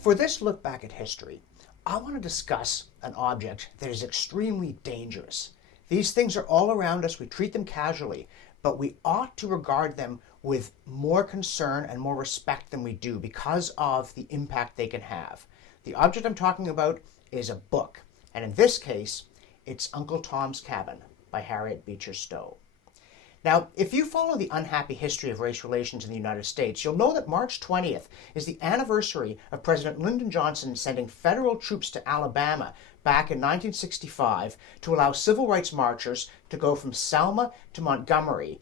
For this look back at history, I want to discuss an object that is extremely dangerous. These things are all around us, we treat them casually, but we ought to regard them with more concern and more respect than we do because of the impact they can have. The object I'm talking about is a book, and in this case, it's Uncle Tom's Cabin by Harriet Beecher Stowe. Now, if you follow the unhappy history of race relations in the United States, you'll know that March 20th is the anniversary of President Lyndon Johnson sending federal troops to Alabama back in 1965 to allow civil rights marchers to go from Selma to Montgomery,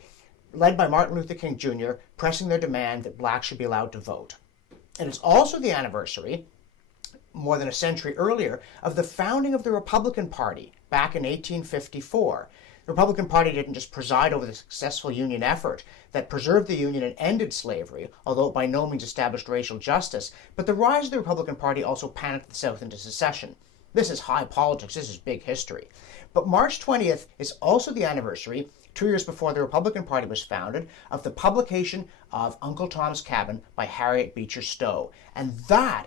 led by Martin Luther King Jr., pressing their demand that blacks should be allowed to vote. And it's also the anniversary, more than a century earlier, of the founding of the Republican Party back in 1854. The Republican Party didn't just preside over the successful Union effort that preserved the Union and ended slavery, although it by no means established racial justice, but the rise of the Republican Party also panicked the South into secession. This is high politics, this is big history. But March 20th is also the anniversary, 2 years before the Republican Party was founded, of the publication of Uncle Tom's Cabin by Harriet Beecher Stowe. And that,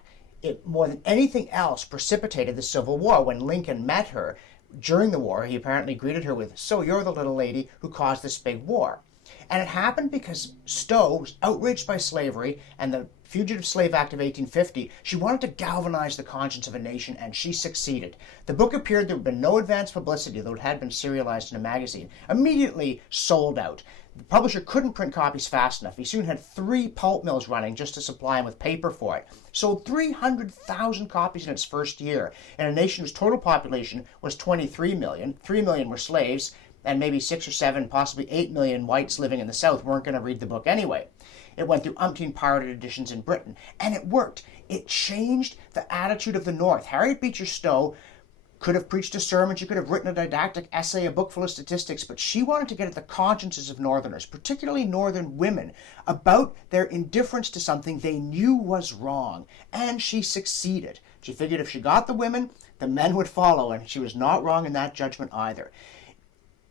more than anything else, precipitated the Civil War. When Lincoln met her during the war, he apparently greeted her with, "So you're the little lady who caused this big war." And it happened because Stowe was outraged by slavery and the Fugitive Slave Act of 1850. She wanted to galvanize the conscience of a nation, and she succeeded. The book appeared, there had been no advance publicity, though it had been serialized in a magazine. Immediately sold out. The publisher couldn't print copies fast enough. He soon had 3 pulp mills running just to supply him with paper for it. Sold 300,000 copies in its first year, in a nation whose total population was 23 million. 3 million were slaves, and maybe 6 or 7, possibly 8 million whites living in the South weren't going to read the book anyway. It went through umpteen pirated editions in Britain, and it worked. It changed the attitude of the North. Harriet Beecher Stowe could have preached a sermon, she could have written a didactic essay, a book full of statistics, but she wanted to get at the consciences of Northerners, particularly Northern women, about their indifference to something they knew was wrong. And she succeeded. She figured if she got the women, the men would follow, and she was not wrong in that judgment either.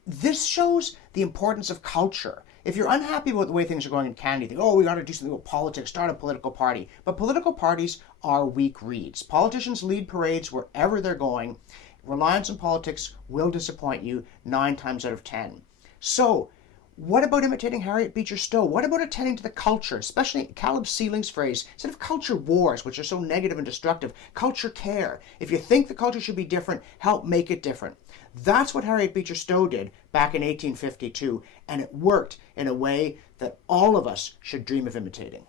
This shows the importance of culture. If you're unhappy about the way things are going in Canada, you think, oh, we got to do something about politics, start a political party. But political parties are weak reeds. Politicians lead parades wherever they're going. Reliance on politics will disappoint you 9 times out of 10. So, what about imitating Harriet Beecher Stowe? What about attending to the culture, especially Caleb Seeling's phrase, instead of culture wars, which are so negative and destructive, culture care. If you think the culture should be different, help make it different. That's what Harriet Beecher Stowe did back in 1852, and it worked in a way that all of us should dream of imitating.